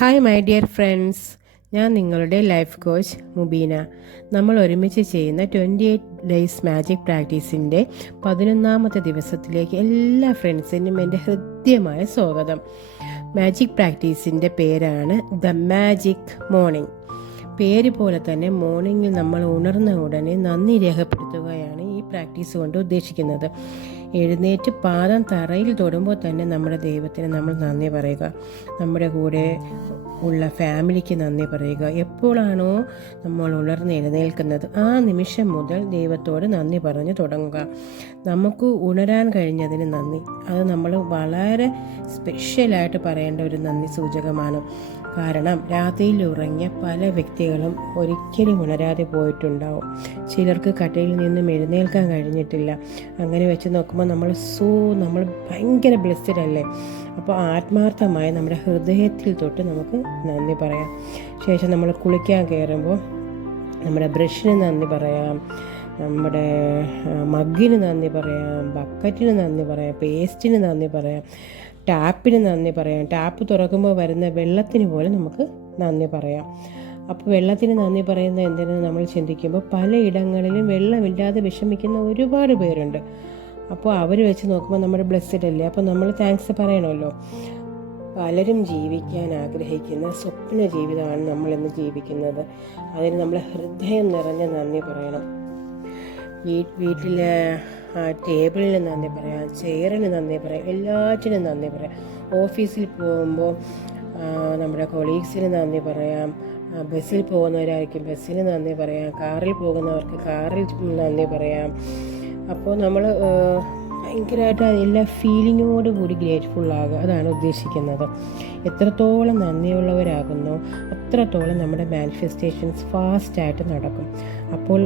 Hi my dear friends ഞാൻ നിങ്ങളുടെ life coach Mubeena. നമ്മൾ ഒരുമിച്ച് ചെയ്യുന്ന ട്വന്റി എയ്റ്റ് ഡേയ്സ് മാജിക് പ്രാക്ടീസിന്റെ പതിനൊന്നാമത്തെ ദിവസത്തിലേക്ക് എല്ലാ ഫ്രണ്ട്സിനും എന്റെ ഹൃദ്യമായ സ്വാഗതം. മാജിക് പ്രാക്ടീസിന്റെ പേരാണ് ദ മാജിക് മോർണിംഗ് പേര് പോലെ തന്നെ മോർണിംഗിൽ നമ്മൾ ഉണർന്ന ഉടനെ നന്ദി രേഖപ്പെടുത്തുകയാണ് ഈ പ്രാക്ടീസ് കൊണ്ട് ഉദ്ദേശിക്കുന്നത്. എഴുന്നേറ്റ് പാദം തറയിൽ തൊടുമ്പോൾ തന്നെ നമ്മുടെ ദൈവത്തിന് നമ്മൾ നന്ദി പറയുക. നമ്മുടെ കൂടെ ഉള്ള ഫാമിലിക്ക് നന്ദി പറയുക. എപ്പോഴാണോ നമ്മൾ ഉണർന്ന് എഴുന്നേൽക്കുന്നത് ആ നിമിഷം മുതൽ ദൈവത്തോട് നന്ദി പറഞ്ഞു തുടങ്ങുക. നമുക്ക് ഉണരാൻ കഴിഞ്ഞതിന് നന്ദി. അത് നമ്മൾ വളരെ സ്പെഷ്യലായിട്ട് പറയേണ്ട ഒരു നന്ദി സൂചകമാണ്. കാരണം രാത്രിയിൽ ഉറങ്ങിയ പല വ്യക്തികളും ഒരിക്കലും ഉണരാതെ പോയിട്ടുണ്ടാവും. ചിലർക്ക് കട്ടയിൽ നിന്നും എഴുന്നേൽക്കാൻ കഴിഞ്ഞിട്ടില്ല. അങ്ങനെ വെച്ച് നോക്കുമ്പോൾ നമ്മൾ സോ നമ്മൾ ഭയങ്കര ബ്ലെസ്ഡ് അല്ലേ? അപ്പോൾ ആത്മാർത്ഥമായി നമ്മുടെ ഹൃദയത്തിൽ തൊട്ട് നമുക്ക് നന്ദി പറയാം. ശേഷം നമ്മൾ കുളിക്കാൻ കയറുമ്പോൾ നമ്മുടെ ബ്രഷിന് നന്ദി പറയാം. നമ്മുടെ മഗ്ഗിന് നന്ദി പറയാം. ബക്കറ്റിന് നന്ദി പറയാം. പേസ്റ്റിന് നന്ദി പറയാം. ടാപ്പിന് നന്ദി പറയാം. ടാപ്പ് തുറക്കുമ്പോൾ വരുന്ന വെള്ളത്തിന് പോലും നമുക്ക് നന്ദി പറയാം. അപ്പോൾ വെള്ളത്തിന് നന്ദി പറയുന്നത് എന്തിനാണ് നമ്മൾ ചിന്തിക്കുമ്പോൾ പലയിടങ്ങളിലും വെള്ളമില്ലാതെ വിഷമിക്കുന്ന ഒരുപാട് പേരുണ്ട്. അപ്പോൾ അവർ വെച്ച് നോക്കുമ്പോൾ നമ്മൾ ബ്ലെസ്ഡ് അല്ലേ? അപ്പോൾ നമ്മൾ താങ്ക്സ് പറയണമല്ലോ. പലരും ജീവിക്കാൻ ആഗ്രഹിക്കുന്ന സ്വപ്ന ജീവിതമാണ് നമ്മളിന്ന് ജീവിക്കുന്നത്. അതിന് നമ്മൾ ഹൃദയം നിറഞ്ഞ നന്ദി പറയണം. വീ വീട്ടിലെ ടേബിളിന് നന്ദി പറയാം. ചെയറിന് നന്ദി പറയാം. എല്ലാറ്റിനും നന്ദി പറയാം. ഓഫീസിൽ പോകുമ്പോൾ നമ്മുടെ കൊളീഗ്സിന് നന്ദി പറയാം. ബസ്സിൽ പോകുന്നവരായിരിക്കും ബസ്സിന് നന്ദി പറയാം. കാറിൽ പോകുന്നവർക്ക് കാറിൽ നന്ദി പറയാം. അപ്പോൾ നമ്മൾ ഭയങ്കരമായിട്ട് എല്ലാ ഫീലിങ്ങോട് കൂടി ഗ്രേറ്റ്ഫുൾ ആകുക അതാണ് ഉദ്ദേശിക്കുന്നത്. എത്രത്തോളം നന്ദിയുള്ളവരാകുന്നു അത്രത്തോളം നമ്മുടെ മാനിഫെസ്റ്റേഷൻസ് ഫാസ്റ്റായിട്ട് നടക്കും. അപ്പോൾ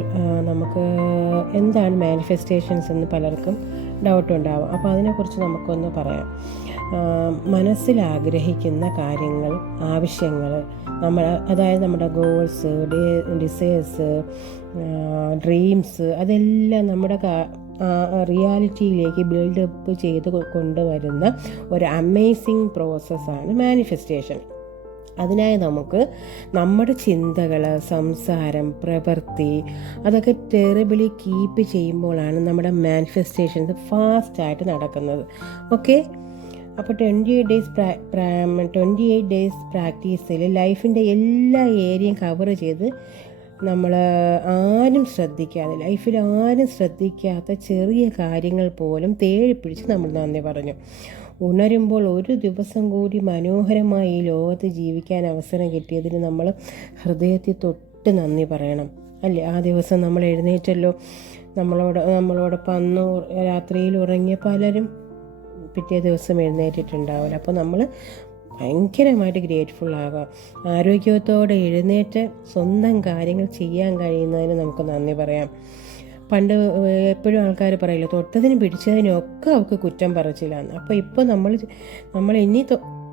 നമുക്ക് എന്താണ് മാനിഫെസ്റ്റേഷൻസ് എന്ന് പലർക്കും ഡൗട്ട് ഉണ്ടാവും. അപ്പോൾ അതിനെക്കുറിച്ച് നമുക്കൊന്ന് പറയാം. മനസ്സിൽ ആഗ്രഹിക്കുന്ന കാര്യങ്ങൾ ആവശ്യങ്ങൾ നമ്മൾ അതായത് നമ്മുടെ ഗോൾസ് ഡിസയേഴ്സ് ഡ്രീംസ് അതെല്ലാം നമ്മുടെ റിയാലിറ്റിയിലേക്ക് ബിൽഡപ്പ് ചെയ്ത് കൊണ്ടുവരുന്ന ഒരു അമേസിങ് പ്രോസസ്സാണ് മാനിഫെസ്റ്റേഷൻ അതിനായി നമുക്ക് നമ്മുടെ ചിന്തകൾ സംസാരം പ്രവൃത്തി അതൊക്കെ ടെറിബിളി കീപ്പ് ചെയ്യുമ്പോഴാണ് നമ്മുടെ മാനിഫെസ്റ്റേഷൻസ് ഫാസ്റ്റായിട്ട് നടക്കുന്നത്. ഓക്കെ അപ്പോൾ twenty eight days twenty eight days പ്രാക്ടീസിൽ ലൈഫിന്റെ എല്ലാ ഏരിയയും കവർ ചെയ്ത് നമ്മൾ ആരും ശ്രദ്ധിക്കാതെ ലൈഫിൽ ആരും ശ്രദ്ധിക്കാത്ത ചെറിയ കാര്യങ്ങൾ പോലും തേടി പിടിച്ച് നമ്മൾ നന്ദി പറഞ്ഞു. ഉണരുമ്പോൾ ഒരു ദിവസം കൂടി മനോഹരമായി ഈ ലോകത്ത് ജീവിക്കാൻ അവസരം കിട്ടിയതിന് നമ്മൾ ഹൃദയത്തിൽ തൊട്ട് നന്ദി പറയണം. അല്ലേ? ആ ദിവസം നമ്മൾ എഴുന്നേറ്റല്ലോ. നമ്മളോട് നമ്മളോടൊപ്പം അന്ന് രാത്രിയിൽ ഉറങ്ങിയ പലരും പിറ്റേ ദിവസം എഴുന്നേറ്റിട്ടുണ്ടാവില്ല. അപ്പോൾ നമ്മൾ ഭയങ്കരമായിട്ട് ഗ്രേറ്റ്ഫുൾ ആകാം. ആരോഗ്യത്തോടെ എഴുന്നേറ്റ് സ്വന്തം കാര്യങ്ങൾ ചെയ്യാൻ കഴിയുന്നതിന് നമുക്ക് നന്ദി പറയാം. പണ്ട് എപ്പോഴും ആൾക്കാർ പറയില്ല തൊട്ടതിനും പിടിച്ചതിനും ഒക്കെ അവർക്ക് കുറ്റം പറച്ചില്ലാന്ന് അപ്പോൾ ഇപ്പോൾ നമ്മൾ നമ്മൾ ഇനി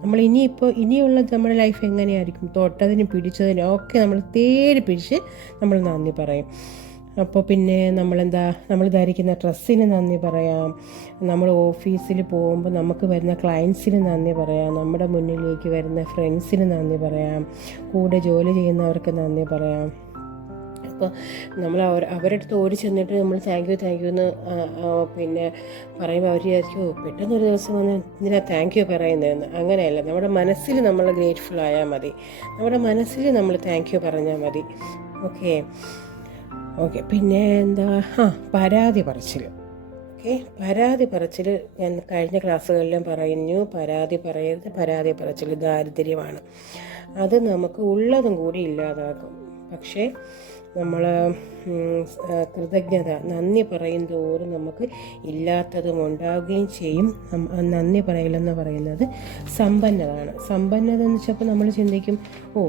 നമ്മൾ ഇനിയിപ്പോൾ ഇനിയുള്ള നമ്മുടെ ലൈഫ് എങ്ങനെയായിരിക്കും? തൊട്ടതിനും പിടിച്ചതിനും ഒക്കെ നമ്മൾ തേടി പിടിച്ച് നമ്മൾ നന്ദി പറയും. അപ്പോൾ പിന്നെ നമ്മളെന്താ നമ്മൾ ധരിക്കുന്ന ഡ്രസ്സിന് നന്ദി പറയാം. നമ്മൾ ഓഫീസിൽ പോകുമ്പോൾ നമുക്ക് വരുന്ന ക്ലയൻസിന് നന്ദി പറയാം. നമ്മുടെ മുന്നിലേക്ക് വരുന്ന ഫ്രണ്ട്സിന് നന്ദി പറയാം. കൂടെ ജോലി ചെയ്യുന്നവർക്ക് നന്ദി പറയാം. അപ്പോൾ നമ്മൾ അവർ അവരുടെ അടുത്ത് ഓടി ചെന്നിട്ട് നമ്മൾ താങ്ക് യു താങ്ക് യു എന്ന് പിന്നെ പറയുമ്പോൾ അവർ വിചാരിക്കും പെട്ടെന്നൊരു ദിവസം വന്ന് ഇതിനാ താങ്ക് യു പറയുന്നതെന്ന്. അങ്ങനെയല്ല. നമ്മുടെ മനസ്സിൽ നമ്മൾ ഗ്രേറ്റ്ഫുൾ ആയാൽ മതി. നമ്മുടെ മനസ്സിൽ നമ്മൾ താങ്ക് യു പറഞ്ഞാൽ മതി. ഓക്കെ ഓക്കെ പിന്നെ എന്താ? ആ പരാതി പറച്ചിൽ. ഓക്കെ പരാതി പറച്ചിൽ ഞാൻ കഴിഞ്ഞ ക്ലാസ്സുകളിലും പറഞ്ഞു പരാതി പറയരുത് പരാതി പറച്ചിൽ ദാരിദ്ര്യമാണ്. അത് നമുക്ക് ഉള്ളതും കൂടി ഇല്ലാതാക്കും. പക്ഷേ നമ്മൾ കൃതജ്ഞത നന്ദി പറയും തോറും നമുക്ക് ഇല്ലാത്തതും ഉണ്ടാവുകയും ചെയ്യും നന്ദി പറയില്ലെന്ന് പറയുന്നത് സമ്പന്നതാണ്. സമ്പന്നത എന്ന് വെച്ചപ്പോൾ നമ്മൾ ചിന്തിക്കും ഓ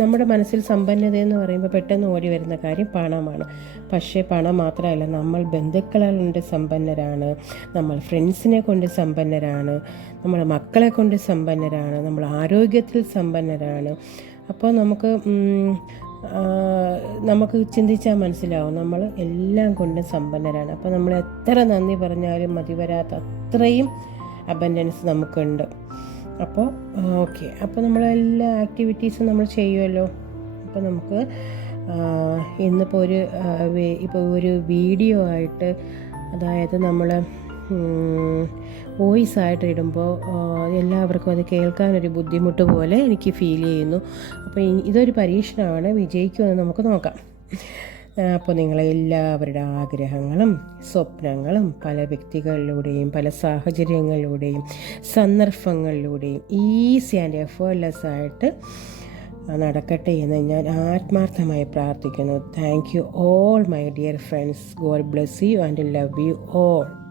നമ്മുടെ മനസ്സിൽ സമ്പന്നത എന്ന് പറയുമ്പോൾ പെട്ടെന്ന് ഓടി വരുന്ന കാര്യം പണമാണ്. പക്ഷേ പണം മാത്രമല്ല നമ്മൾ ബന്ധുക്കളെ കൊണ്ട് സമ്പന്നരാണ് നമ്മൾ ഫ്രണ്ട്സിനെ കൊണ്ട് സമ്പന്നരാണ് നമ്മൾ മക്കളെ കൊണ്ട് സമ്പന്നരാണ് നമ്മൾ ആരോഗ്യത്തിൽ സമ്പന്നരാണ്. അപ്പോൾ നമുക്ക് നമുക്ക് ചിന്തിച്ചാൽ മനസ്സിലാവും. നമ്മൾ എല്ലാം കൊണ്ടും സമ്പന്നരാണ്. അപ്പോൾ നമ്മൾ എത്ര നന്ദി പറഞ്ഞാലും മതി വരാത്ത അത്രയും അബൻഡൻസ് നമുക്കുണ്ട്. അപ്പോൾ ഓക്കെ. അപ്പോൾ നമ്മൾ എല്ലാ ആക്ടിവിറ്റീസും നമ്മൾ ചെയ്യുമല്ലോ അപ്പോൾ നമുക്ക് ഇന്നിപ്പോൾ ഒരു ഇപ്പോൾ ഒരു വീഡിയോ ആയിട്ട് അതായത് നമ്മൾ വോയിസ് ആയിട്ട് ഇടുമ്പോൾ എല്ലാവർക്കും അത് കേൾക്കാനൊരു ബുദ്ധിമുട്ട് പോലെ എനിക്ക് ഫീൽ ചെയ്യുന്നു. അപ്പോൾ ഇതൊരു പരീക്ഷണമാണ്. വിജയിക്കുമെന്ന് നമുക്ക് നോക്കാം. അപ്പോൾ നിങ്ങളെ എല്ലാവരുടെ ആഗ്രഹങ്ങളും സ്വപ്നങ്ങളും പല വ്യക്തികളിലൂടെയും പല സാഹചര്യങ്ങളിലൂടെയും സന്ദർഭങ്ങളിലൂടെയും ഈസി ആൻഡ് എഫേർട്ട്ലെസ് ആയിട്ട് നടക്കട്ടെ എന്ന് ഞാൻ ആത്മാർത്ഥമായി പ്രാർത്ഥിക്കുന്നു. Thank you all my dear friends. God bless you and love you all.